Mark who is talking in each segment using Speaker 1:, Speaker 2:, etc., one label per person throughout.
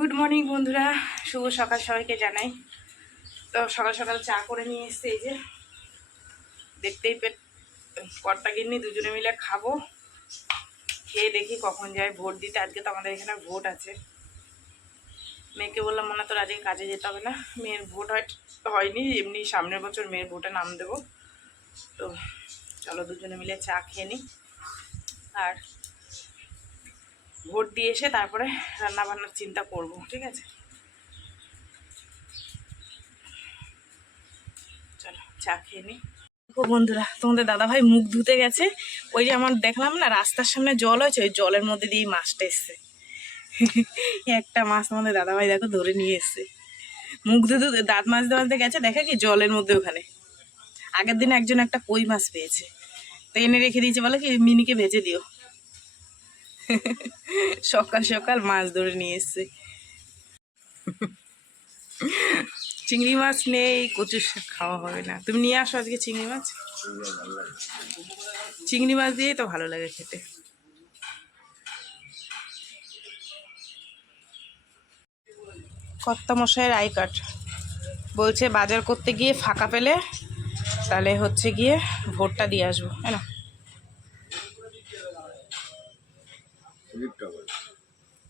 Speaker 1: Good morning বন্ধুরা। শুভ সকাল সবাইকে জানাই। তো সকাল সকাল চা করে নিয়ে এসছে, এই যে। দেখতেই পেট কর্তা গিন্নি, দুজনে মিলে খাব। খেয়ে দেখি কখন যায় ভোট দিতে। আজকে তো আমাদের এখানে ভোট আছে। মেয়েকে বললাম, মনে তোর আজকে কাজে যেতে হবে না। মেয়ের ভোট হয় হয়নি, এমনি সামনের বছর মেয়ের ভোটে নাম দেবো। তো চলো দুজনে মিলে চা খেয়ে নিই। আর ভোট দিয়ে এসে তারপরে রান্না বান্নার চিন্তা করব, ঠিক আছে? চলো, চা খেয়ে নিই বন্ধুরা, তোমাদের দাদাভাই মুখ ধুতে গেছে। ওই যে আমার দেখলাম না, রাস্তার সামনে জল হয়েছে, ওই জলের মধ্যে দিয়ে মাছটা এসছে। একটা মাছ আমাদের দাদাভাই দেখো ধরে নিয়ে এসছে। মুখ ধুতে দাঁত মাজতে মাজতে গেছে, দেখে কি জলের মধ্যে ওখানে। আগের দিন একজন একটা কই মাছ পেয়েছে। তো এনে রেখে দিয়েছে, বলে কি, মিনিকে ভেজে দিও। সকাল সকাল মাছ ধরে নিয়ে এসছে। চিংড়ি মাছ নেই কচুর শাক খাওয়া হবে না। তুমি নিয়ে আসো আজকে চিংড়ি মাছ? চিংড়ি মাছ দিয়েই তো ভালো লাগে খেতে। কর্তা মশাইয়ের আই কার্ড। বলছে বাজার করতে গিয়ে ফাঁকা পেলে, তাহলে হচ্ছে গিয়ে ভোটটা দিয়ে আসব হ্যাঁ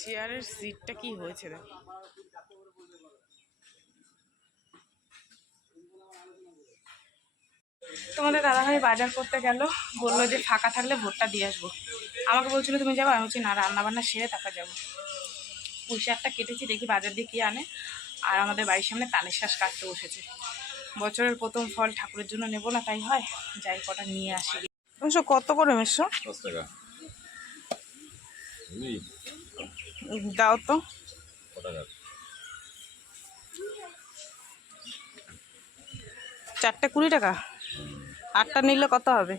Speaker 1: চেয়ারের সিটটা কি হয়েছে দেখ তোমাদের দাদাভাই বাজার করতে গেল, বলল যে ফাঁকা থাকলে ভোটটা দিয়ে আসব। আমাকে বলছিল, তুমি যাব? আমি বলছি, না রান্না বান্না সেরে তারপর যাব। পুঁই শাকটা কেটেছি, দেখি বাজার দিয়ে কি আনে। আর আমাদের বাড়ির সামনে তালের শ্বাস কাটতে বসেছে। বছরের প্রথম ফল ঠাকুরের জন্য নেব না তাই হয়। যাই কটা নিয়ে আসি। মেশো কত করে মেশো দাও তো। চারটে কুড়ি টাকা? আটটা নিলে কত হবে।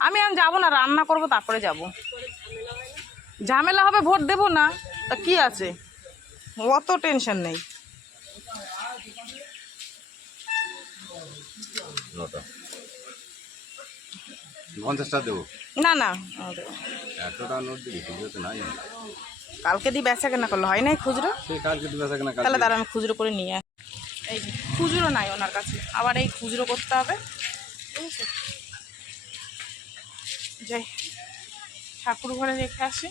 Speaker 1: আমি আর যাব না রান্না করব তারপরে যাব। ঝামেলা হবে ভোট দেবো না? তা কি আছে? অত টেনশন নেই।
Speaker 2: দেবো।
Speaker 1: না না। আমাদের-
Speaker 2: নোট দিবি খুচরো তো নাই।
Speaker 1: কালকে দিয়ে বেচা কেনা করল হয় নাই খুচরো?
Speaker 2: কালকে
Speaker 1: তাহলে আমি খুচরো করে নিয়ে আসি এই খুচরো নাই ওনার কাছে। আবার এই খুচরো করতে হবে। যাই ঠাকুর ঘরে রেখে আসি।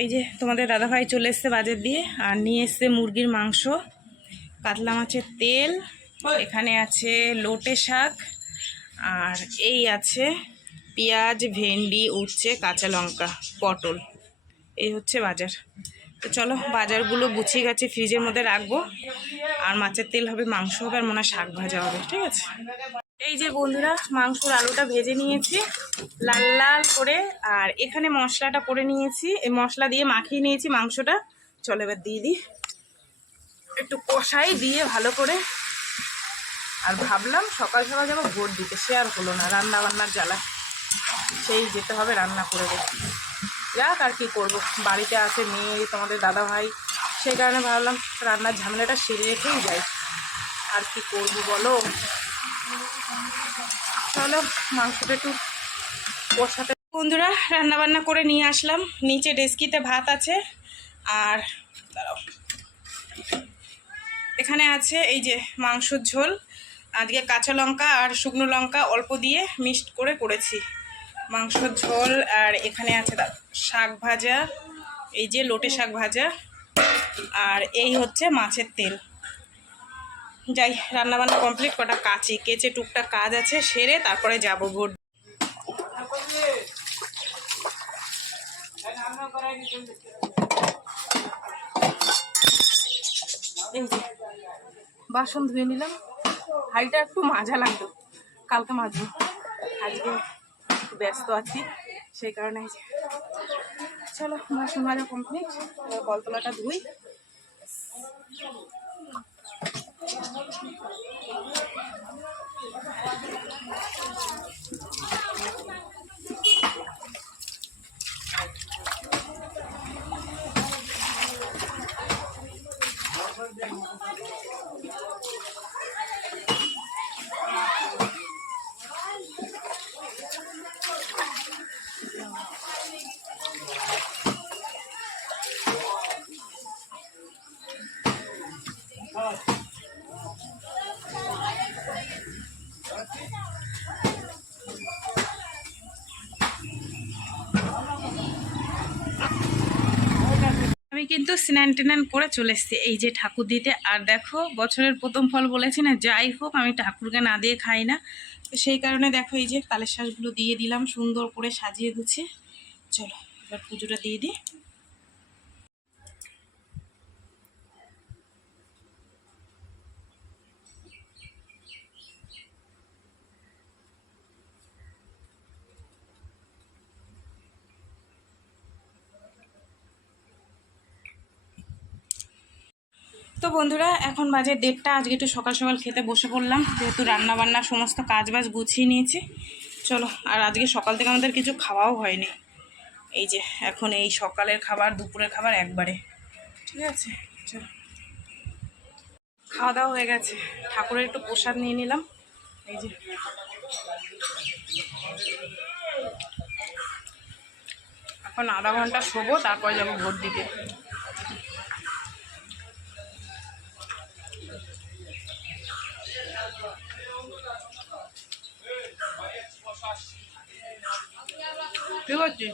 Speaker 1: এই যে তোমাদের দাদাভাই চলে এসছে বাজার দিয়ে, আর নিয়ে এসছে মুরগির মাংস, কাতলা মাছের তেল, এখানে আছে লোটে শাক, আর এই আছে পেঁয়াজ, ভেন্ডি, উচ্ছে, কাঁচা লঙ্কা, পটল। এই হচ্ছে বাজার। তো চলো বাজারগুলো গুছিয়ে গেছে ফ্রিজের মধ্যে রাখব, আর মাছের তেল হবে, মাংস হবে, আর মনে হয় শাক ভাজা হবে, ঠিক আছে? এই যে বন্ধুরা, মাংসর আলুটা ভেজে নিয়েছি, লাল লাল করে, আর এখানে মশলাটা করে নিয়েছি। এই মশলা দিয়ে মাখিয়ে নিয়েছি মাংসটা। চলো এবার দিয়ে দিই। একটু কষাই দিয়ে ভালো করে। আর ভাবলাম সকাল সকাল যাব ভোট দিতে, সে আর হলো না রান্না বান্নার জ্বালা। সেই যেতে হবে, রান্না করে যাক আর কি করব। বাড়িতে আছে মেয়ে, তোমাদের দাদা ভাই সেই কারণে ভাবলাম রান্নার ঝামেলাটা সেরে রেখেই যাই। আর কি করব বলো? চলো মাংসটা একটু কষাতে। বন্ধুরা, রান্নাবান্না করে নিয়ে আসলাম। নিচে ডেস্কিতে ভাত আছে। আর এখানে আছে এই যে মাংসর ঝোল। আজকে কাঁচা লঙ্কা আর শুকনো লঙ্কা অল্প দিয়ে মিক্সড করে করেছি। মাংসর ঝোল আর এখানে আছে শাক ভাজা, এই যে লোটে শাক ভাজা। আর এই হচ্ছে মাছের তেল। যাই, রান্নাবান্না কমপ্লিট কটা কাচি, কেচে টুকটাক কাজ আছে, সেরে তারপরে যাব ভোট বাসন ধুয়ে নিলাম। হাইটা একটু মাজা লাগতো কালকে মাজবো। আজকে ব্যস্ত আছি, সেই কারণে চলো, বাসন মাজা কমপ্লিট কলতলাটা ধুই। Gracias. কিন্তু স্নান টেনান করে চলে এসছি। এই যে ঠাকুর দিতে। আর দেখো, বছরের প্রথম ফল বলেছি না, যাই হোক, আমি ঠাকুরকে না দিয়ে খাই না। তো সেই কারণে দেখো, এই যে কালের শ্বাসগুলো দিয়ে দিলাম সুন্দর করে সাজিয়ে গুছিয়ে। চলো, এবার পুজোটা দিয়ে দিই। তো বন্ধুরা, এখন বাজে দেড়টা, আজকে একটু সকাল সকাল খেতে বসে পড়লাম, যেহেতু রান্না বান্না সমস্ত কাজ বাজ গুছিয়ে নিয়েছি। চলো, আর আজকে সকাল থেকে আমাদের কিছু খাওয়াও হয়নি। এই যে, এখন এই সকালের খাবার, দুপুরের খাবার একবারে। ঠিক আছে, চলো। খাওয়া দাওয়া হয়ে গেছে। ঠাকুরের একটু প্রসাদ নিয়ে নিলাম। এই যে। এখন আধা ঘণ্টা শোবো, তারপর যাব ভোট দিতে। ঠিক আছে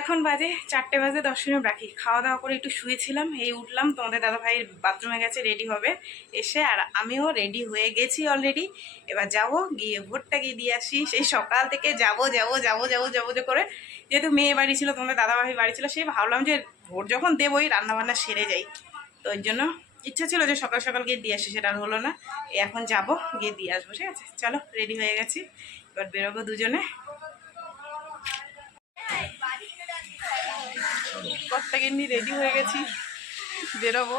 Speaker 1: এখন বাজে চারটে বাজে, দশ মিনিট বাকি। খাওয়া দাওয়া করে একটু শুয়েছিলাম, এই উঠলাম, তোমাদের দাদা ভাইয়ের বাথরুমে গেছে রেডি হবে এসে, আর আমিও রেডি হয়ে গেছি অলরেডি এবার যাব, গিয়ে ভোটটা গিয়ে দিয়ে আসি। সেই সকাল থেকে যাব যাব যাব যাব যাব যে করে যেহেতু মেয়ে বাড়ি ছিল, তোমাদের দাদা ভাই বাড়ি ছিল, সেই ভাবলাম যে ভোট যখন দেবোই, রান্নাবান্না সেরে যাই। তো ওই জন্য ইচ্ছা ছিল যে সকাল সকাল গিয়ে দিয়ে আসি, সেটা আর হলো না। এখন যাব, গিয়ে দিয়ে আসব, ঠিক আছে? চলো রেডি হয়ে গেছি। এবার বেরোবো দুজনে। প্রত্যেকে নিয়ে রেডি হয়ে গেছি। বেরোবো।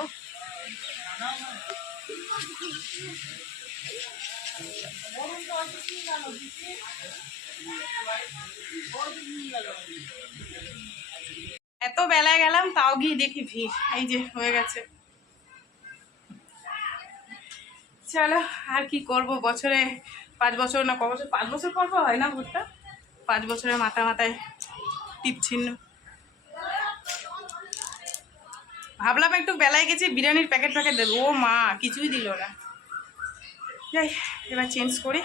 Speaker 1: এত বেলায় গেলাম, তাও গিয়ে দেখি ভিড়। এই যে, হয়ে গেছে। চলো, আর কি করব? বছরে পাঁচ বছর না ক বছর? পাঁচ বছর পর পর হয় না ভোটটা? পাঁচ বছরের মাথা মাথায় টিপ ভাবলাম একটু বেলায় গেছি, বিরিয়ানির প্যাকেট প্যাকেট দেবো। ও মা, কিছুই দিল না। যাই, এবার চেঞ্জ করি।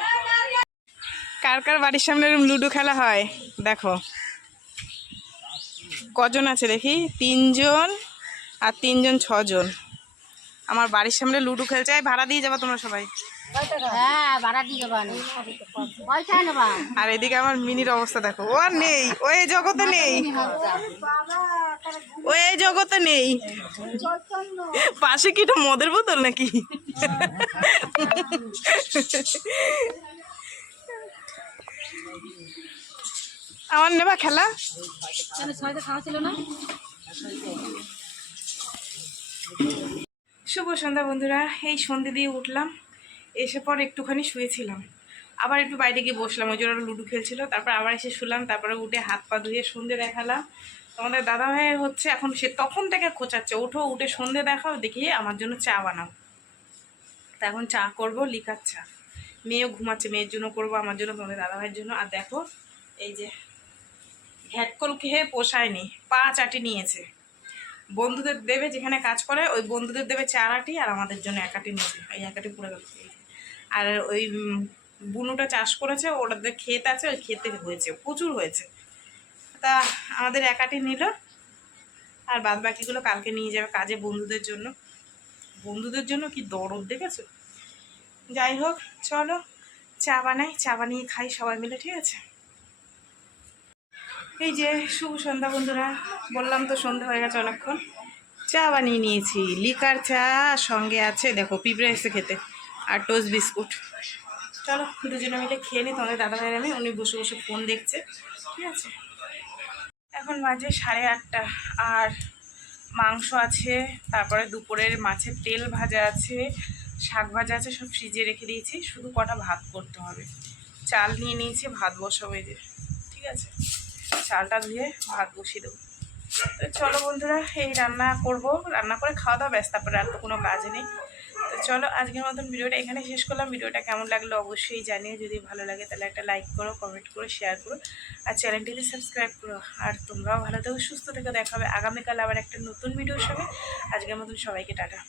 Speaker 1: কার কার বাড়ির সামনে লুডো খেলা হয়? দেখো। কজন আছে দেখি? তিনজন আর তিনজন ছজন। আমার বাড়ির সামনে লুডো খেলছে। ভাড়া দিয়ে যাব তোমরা সবাই।
Speaker 3: হ্যাঁ
Speaker 1: আর এদিকে আমার মিনির অবস্থা দেখো। ও আর নেই ও এই জগতে নেই। ও এই জগতে নেই। পাশে কি এটা মদের বোতল নাকি? আমার নেবা খেলা?
Speaker 3: খাওয়া ছিল না
Speaker 1: শুভ সন্ধ্যা বন্ধুরা এই সন্ধে দিয়ে উঠলাম। এসে পর একটুখানি শুয়েছিলাম। আবার একটু বাইরে গিয়ে বসলাম, ওই জন্য লুডো খেলছিল। তারপর আবার এসে শুলাম, তারপরে উঠে হাত পা ধুয়ে সন্ধে দেখালাম। তোমাদের দাদা ভাইয়ের হচ্ছে এখন সে তখন থেকে খোঁচাচ্ছে। ওঠো, উঠে সন্ধে দেখাও দেখি আমার জন্য চা বানাও। তা এখন চা করব, লিকার চা। মেয়েও ঘুমাচ্ছে, মেয়ের জন্য করব, আমার জন্য, তোমাদের দাদা ভাইয়ের জন্য। আর দেখো, এই যে ঘ্যাটকল খেয়ে পোষায়নি, পা চাটি নিয়েছে। বন্ধুদের দেবে যেখানে কাজ করে, ওই বন্ধুদের দেবে চার আটি আর আমাদের জন্য একাটি নিয়েছে। এই একাটি পুরো গেল। আর ওই বুনুটা চাষ করেছে, ওটাদের ক্ষেত আছে, ওই ক্ষেতে হয়েছে, প্রচুর হয়েছে। তা আমাদের এক আটি নিল, আর বাদ বাকিগুলো কালকে নিয়ে যাবে কাজে বন্ধুদের জন্য। বন্ধুদের জন্য কি দরদ দেখেছ? যাই হোক, চলো, চা বানাই, চা বানিয়ে খাই সবাই মিলে, ঠিক আছে? এই যে, শুভ সন্ধ্যা বন্ধুরা, বললাম তো সন্ধ্যা হয়ে গেছে অনেকক্ষণ। চা বানিয়ে নিয়েছি, লিকার চা সঙ্গে আছে, দেখো, পিঁপড়ে এসে খেতে। আর টোস্ট বিস্কুট চলো, দুজনে মিলে খেয়ে নিই তোমাদের দাদা ভাইয়ের আমি উনি বসে বসে ফোন দেখছে, ঠিক আছে? এখন বাজে সাড়ে আটটা, আর মাংস আছে, তারপরে দুপুরের মাছের তেল ভাজা আছে, শাক ভাজা আছে, সব ফ্রিজে রেখে দিয়েছি, শুধু কটা ভাত করতে হবে। চাল নিয়ে নিয়েছি, ভাত বসাবো যে, ঠিক আছে? চালটা ধুয়ে ভাত বসিয়ে দেবো। তো চলো বন্ধুরা, এই রান্না করব, রান্না করে খাওয়া দাওয়া ব্যস্ত তারপরে আর তো কোনো কাজ নেই। চলো আজকের মতন ভিডিওটা এখানে শেষ করলাম। ভিডিওটা কেমন লাগল অবশ্যই জানিয়ে যদি ভালো লাগে তাহলে একটা লাইক করো কমেন্ট করো শেয়ার করো। আর চ্যানেলটিতে সাবস্ক্রাইব করো। আর তোমরাও ভালো থেকো, সুস্থ থেকে। দেখা হবে আগামীকাল আবার একটা নতুন ভিডিওর সঙ্গে। আজকের মতন সবাইকে টাটা।